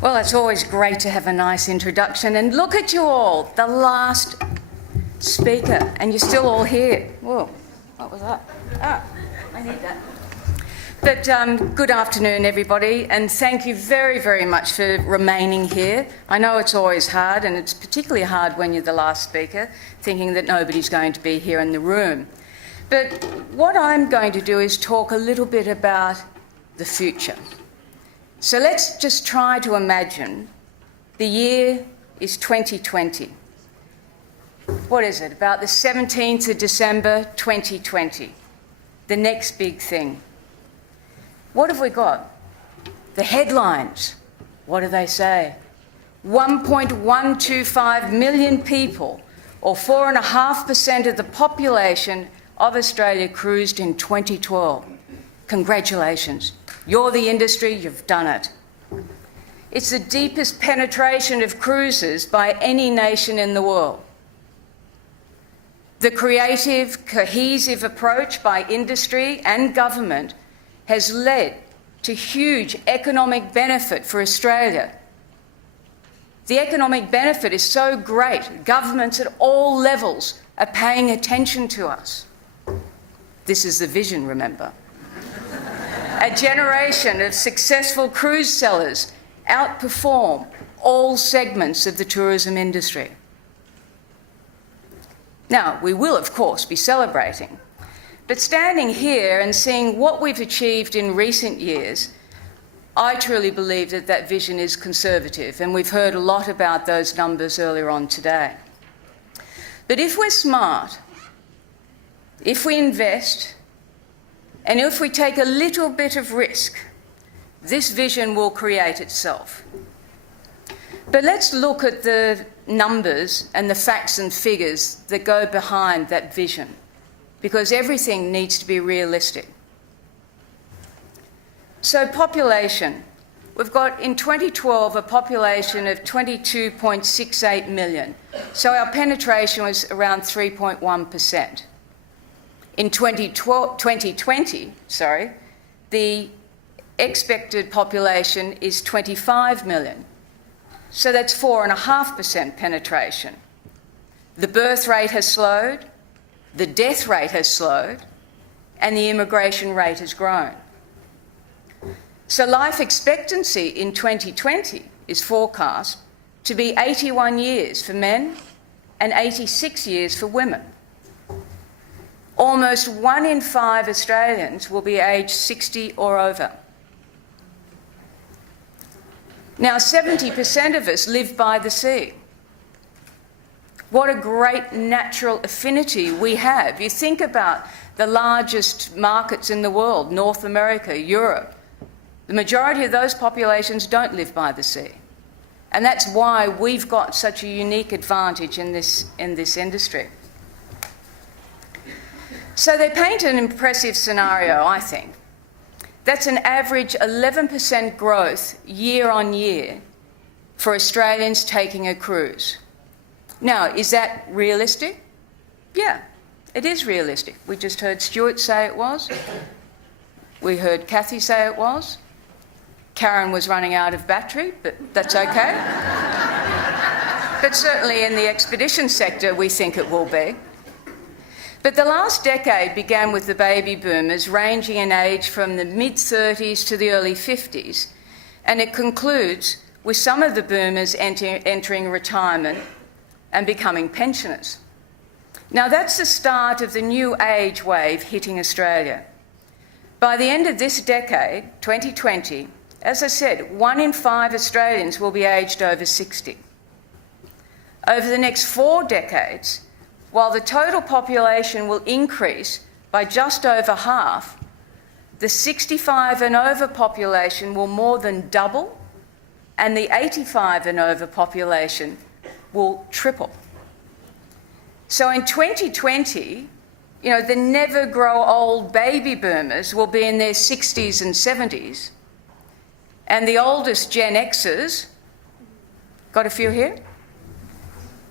Well, it's always great to have a nice introduction. And look at you all, the last speaker, and you're still all here. Whoa, what was that? Ah, I need that. But good afternoon, everybody, and thank you very, very much for remaining here. I know it's always hard, and it's particularly hard when you're the last speaker, thinking that nobody's going to be here in the room. But what I'm going to do is talk a little bit about the future. So let's just try to imagine the year is 2020. What is it? About the 17th of December 2020. The next big thing. What have we got? The headlines. What do they say? 1.125 million people, or 4.5% of the population of Australia, cruised in 2012. Congratulations. You're the industry, you've done it. It's the deepest penetration of cruises by any nation in the world. The creative, cohesive approach by industry and government has led to huge economic benefit for Australia. The economic benefit is so great, governments at all levels are paying attention to us. This is the vision, remember. A generation of successful cruise sellers outperform all segments of the tourism industry. Now, we will, of course, be celebrating, but standing here and seeing what we've achieved in recent years, I truly believe that that vision is conservative, and we've heard a lot about those numbers earlier on today. But if we're smart, if we invest, and if we take a little bit of risk, this vision will create itself. But let's look at the numbers and the facts and figures that go behind that vision, because everything needs to be realistic. So population. We've got in 2012 a population of 22.68 million. So our penetration was around 3.1%. In 2020, the expected population is 25 million. So that's 4.5% penetration. The birth rate has slowed, the death rate has slowed, and the immigration rate has grown. So life expectancy in 2020 is forecast to be 81 years for men and 86 years for women. Almost 1 in 5 Australians will be aged 60 or over. Now, 70% of us live by the sea. What a great natural affinity we have. You think about the largest markets in the world, North America, Europe. The majority of those populations don't live by the sea. And that's why we've got such a unique advantage in this industry. So they paint an impressive scenario, I think. That's an average 11% growth year on year for Australians taking a cruise. Now, is that realistic? Yeah, it is realistic. We just heard Stuart say it was. We heard Kathy say it was. Karen was running out of battery, but that's okay. But certainly in the expedition sector, we think it will be. But the last decade began with the baby boomers ranging in age from the mid-30s to the early 50s, and it concludes with some of the boomers entering retirement and becoming pensioners. Now that's the start of the new age wave hitting Australia. By the end of this decade, 2020, as I said, 1 in 5 Australians will be aged over 60. Over the next 4 decades, while the total population will increase by just over half, the 65 and over population will more than double, and the 85 and over population will triple. So in 2020, the never grow old baby boomers will be in their 60s and 70s, and the oldest Gen Xers, got a few here?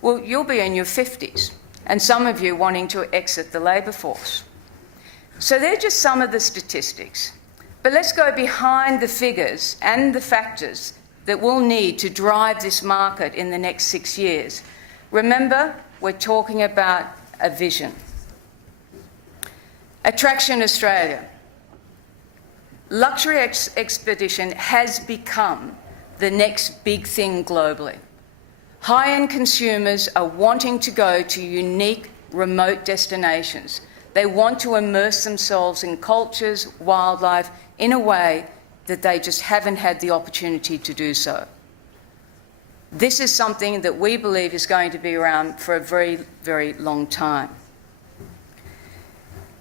Well, you'll be in your 50s. And some of you wanting to exit the labour force. So they're just some of the statistics. But let's go behind the figures and the factors that we'll need to drive this market in the next 6 years. Remember, we're talking about a vision. Attraction Australia. Luxury expedition has become the next big thing globally. High-end consumers are wanting to go to unique, remote destinations. They want to immerse themselves in cultures, wildlife, in a way that they just haven't had the opportunity to do so. This is something that we believe is going to be around for a very, very long time.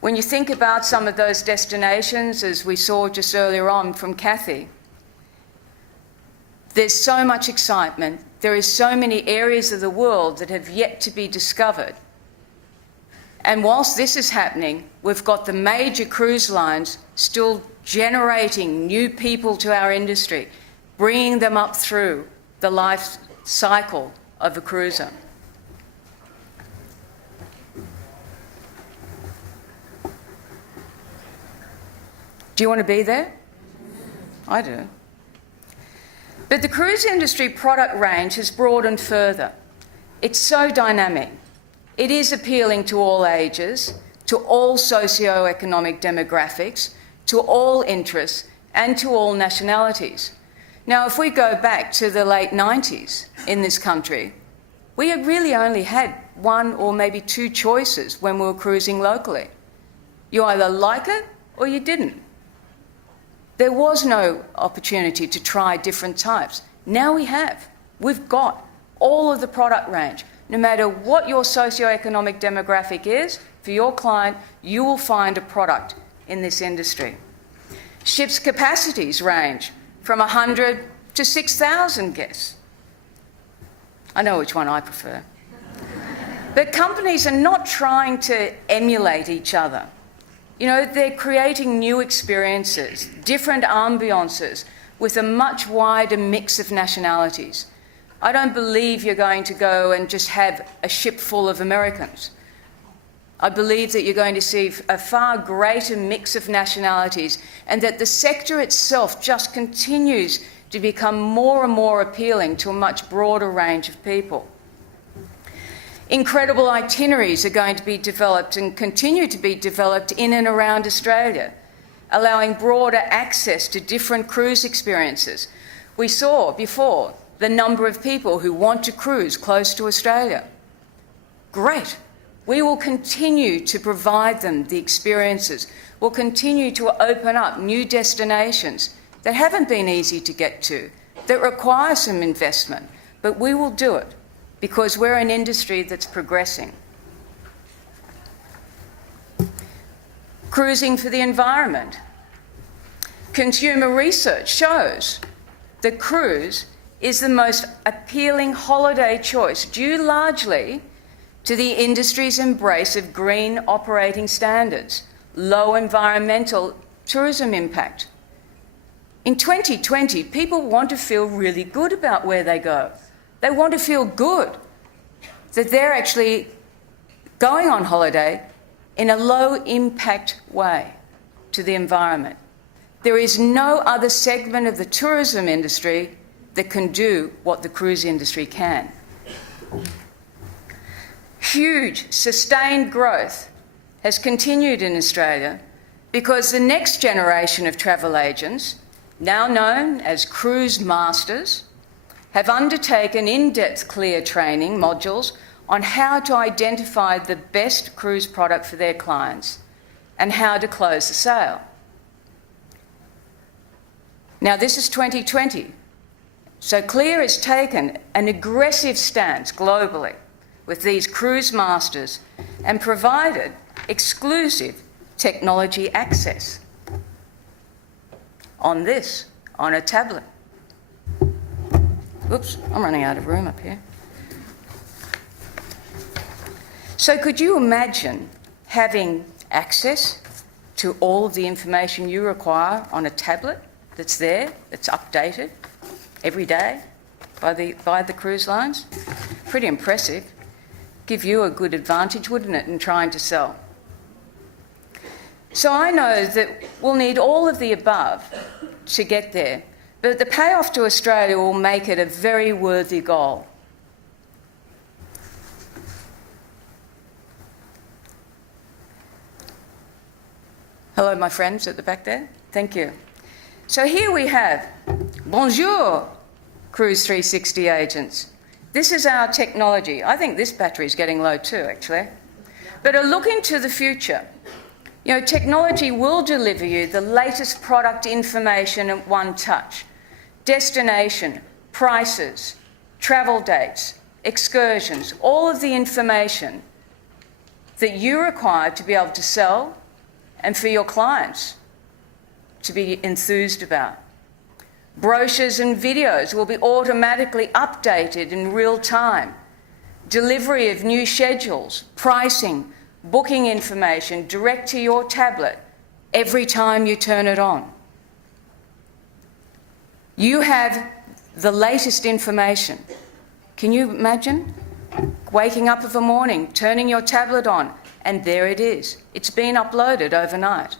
When you think about some of those destinations, as we saw just earlier on from Kathy, there's so much excitement. There is so many areas of the world that have yet to be discovered. And whilst this is happening, we've got the major cruise lines still generating new people to our industry, bringing them up through the life cycle of a cruiser. Do you want to be there? I do. But the cruise industry product range has broadened further. It's so dynamic. It is appealing to all ages, to all socio-economic demographics, to all interests, and to all nationalities. Now, if we go back to the late 90s in this country, we had really only had one or maybe two choices when we were cruising locally. You either like it or you didn't. There was no opportunity to try different types. Now we have. We've got all of the product range. No matter what your socio-economic demographic is, for your client, you will find a product in this industry. Ships' capacities range from 100 to 6,000 guests. I know which one I prefer. But companies are not trying to emulate each other. You know, they're creating new experiences, different ambiances, with a much wider mix of nationalities. I don't believe you're going to go and just have a ship full of Americans. I believe that you're going to see a far greater mix of nationalities, and that the sector itself just continues to become more and more appealing to a much broader range of people. Incredible itineraries are going to be developed and continue to be developed in and around Australia, allowing broader access to different cruise experiences. We saw before the number of people who want to cruise close to Australia. Great. We will continue to provide them the experiences. We'll continue to open up new destinations that haven't been easy to get to, that require some investment, but we will do it because we're an industry that's progressing. Cruising for the environment. Consumer research shows that cruise is the most appealing holiday choice, due largely to the industry's embrace of green operating standards, low environmental tourism impact. In 2020, people want to feel really good about where they go. They want to feel good that they're actually going on holiday in a low-impact way to the environment. There is no other segment of the tourism industry that can do what the cruise industry can. Huge, sustained growth has continued in Australia because the next generation of travel agents, now known as cruise masters, have undertaken in-depth clear training modules on how to identify the best cruise product for their clients and how to close the sale. Now, this is 2020. So Clear has taken an aggressive stance globally with these cruise masters and provided exclusive technology access on a tablet. Oops, I'm running out of room up here. So could you imagine having access to all of the information you require on a tablet that's there, that's updated every day by the cruise lines? Pretty impressive. Give you a good advantage, wouldn't it, in trying to sell? So I know that we'll need all of the above to get there, but the payoff to Australia will make it a very worthy goal. Hello, my friends at the back there. Thank you. So here we have, bonjour, Cruise3Sixty agents. This is our technology. I think this battery is getting low too, actually. But a look into the future. You know, technology will deliver you the latest product information at one touch. Destination, prices, travel dates, excursions, all of the information that you require to be able to sell and for your clients to be enthused about. Brochures and videos will be automatically updated in real time. Delivery of new schedules, pricing, booking information direct to your tablet every time you turn it on. You have the latest information. Can you imagine waking up of a morning, turning your tablet on, and there it is. It's been uploaded overnight.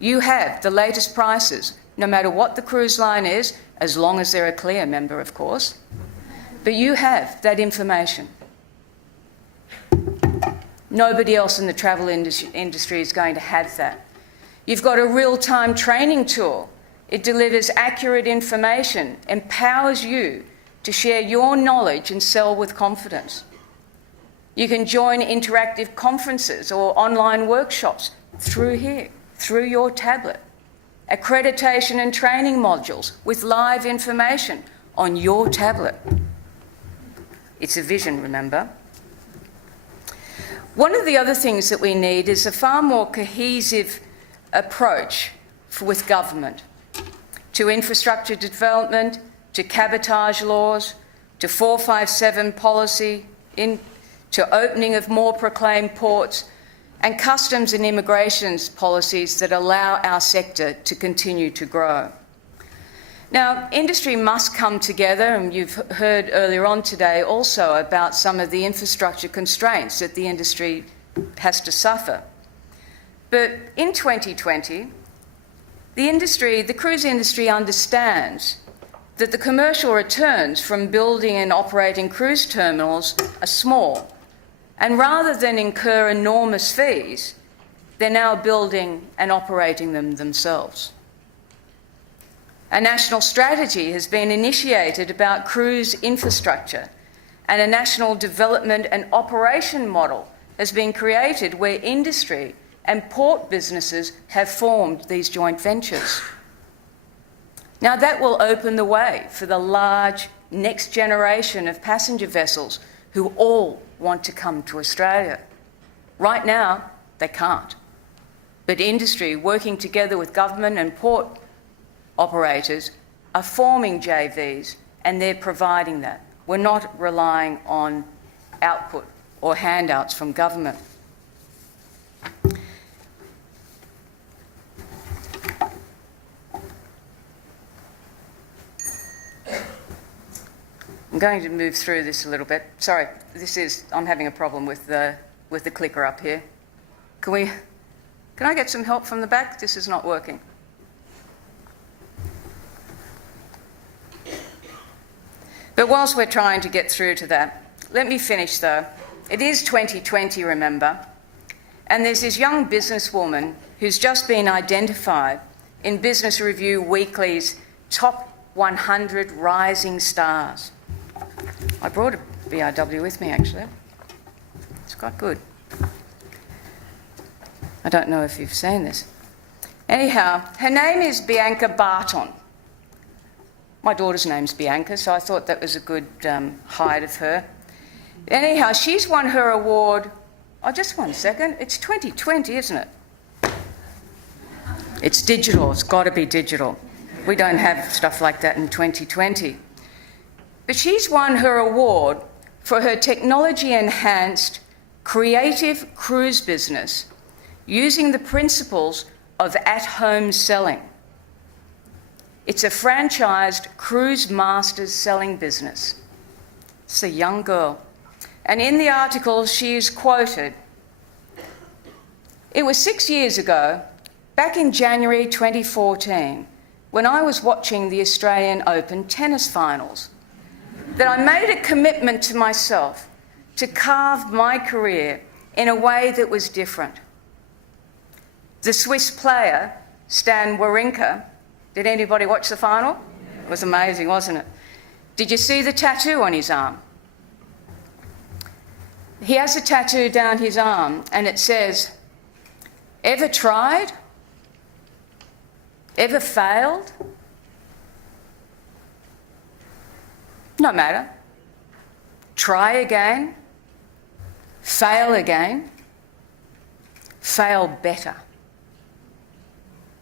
You have the latest prices, no matter what the cruise line is, as long as they're a clear member, of course. But you have that information. Nobody else in the travel industry is going to have that. You've got a real-time training tool. It delivers accurate information, empowers you to share your knowledge and sell with confidence. You can join interactive conferences or online workshops through here, through your tablet. Accreditation and training modules with live information on your tablet. It's a vision, remember? One of the other things that we need is a far more cohesive approach with government to infrastructure development, to cabotage laws, to 457 policy, to opening of more proclaimed ports, and customs and immigration policies that allow our sector to continue to grow. Now, industry must come together, and you've heard earlier on today also about some of the infrastructure constraints that the industry has to suffer. But in 2020, the cruise industry understands that the commercial returns from building and operating cruise terminals are small. And rather than incur enormous fees, they're now building and operating them themselves. A national strategy has been initiated about cruise infrastructure, and a national development and operation model has been created where industry and port businesses have formed these joint ventures. Now that will open the way for the large next generation of passenger vessels who all want to come to Australia. Right now, they can't. But industry, working together with government and port operators, are forming JVs, and they're providing that. We're not relying on output or handouts from government. I'm going to move through this a little bit. Sorry, I'm having a problem with the clicker up here. Can I get some help from the back? This is not working. But whilst we're trying to get through to that, let me finish though. It is 2020, remember, and there's this young businesswoman who's just been identified in Business Review Weekly's top 100 rising stars. I brought a BRW with me, actually. It's quite good. I don't know if you've seen this. Anyhow, her name is Bianca Barton. My daughter's name's Bianca, so I thought that was a good hide of her. Anyhow, she's won her award. Oh, just 1 second. It's 2020, isn't it? It's digital. It's got to be digital. We don't have stuff like that in 2020. But she's won her award for her technology-enhanced creative cruise business using the principles of at-home selling. It's a franchised cruise masters selling business. It's a young girl. And in the article, she is quoted, "It was 6 years ago, back in January 2014, when I was watching the Australian Open tennis finals that I made a commitment to myself to carve my career in a way that was different. The Swiss player, Stan Wawrinka, did anybody watch the final? It was amazing, wasn't it? Did you see the tattoo on his arm? He has a tattoo down his arm and it says, "Ever tried? Ever failed? No matter. Try again, fail again, fail better."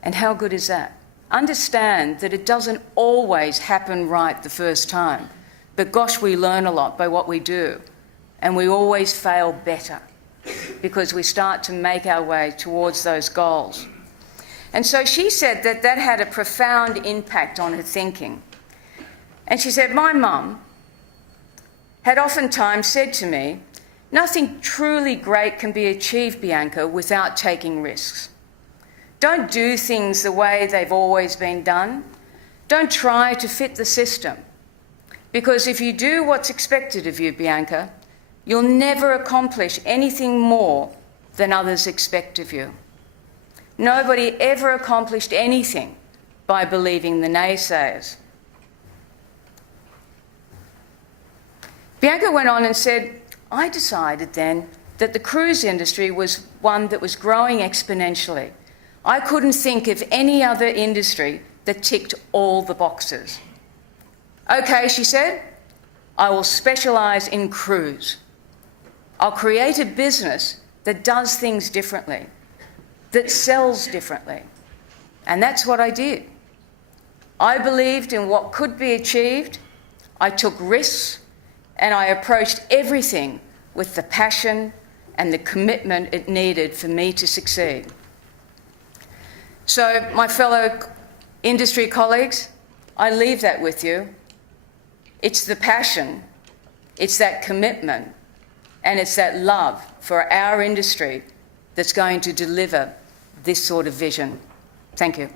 And how good is that? Understand that it doesn't always happen right the first time, but gosh, we learn a lot by what we do, and we always fail better because we start to make our way towards those goals. And so she said that that had a profound impact on her thinking. And she said, "My mum had oftentimes said to me, 'Nothing truly great can be achieved, Bianca, without taking risks. Don't do things the way they've always been done. Don't try to fit the system. Because if you do what's expected of you, Bianca, you'll never accomplish anything more than others expect of you.' Nobody ever accomplished anything by believing the naysayers." Bianca went on and said, "I decided then that the cruise industry was one that was growing exponentially. I couldn't think of any other industry that ticked all the boxes. Okay," she said, "I will specialise in cruise. I'll create a business that does things differently, that sells differently." And that's what I did. I believed in what could be achieved. I took risks and I approached everything with the passion and the commitment it needed for me to succeed. So, my fellow industry colleagues, I leave that with you. It's the passion, it's that commitment, and it's that love for our industry that's going to deliver this sort of vision. Thank you.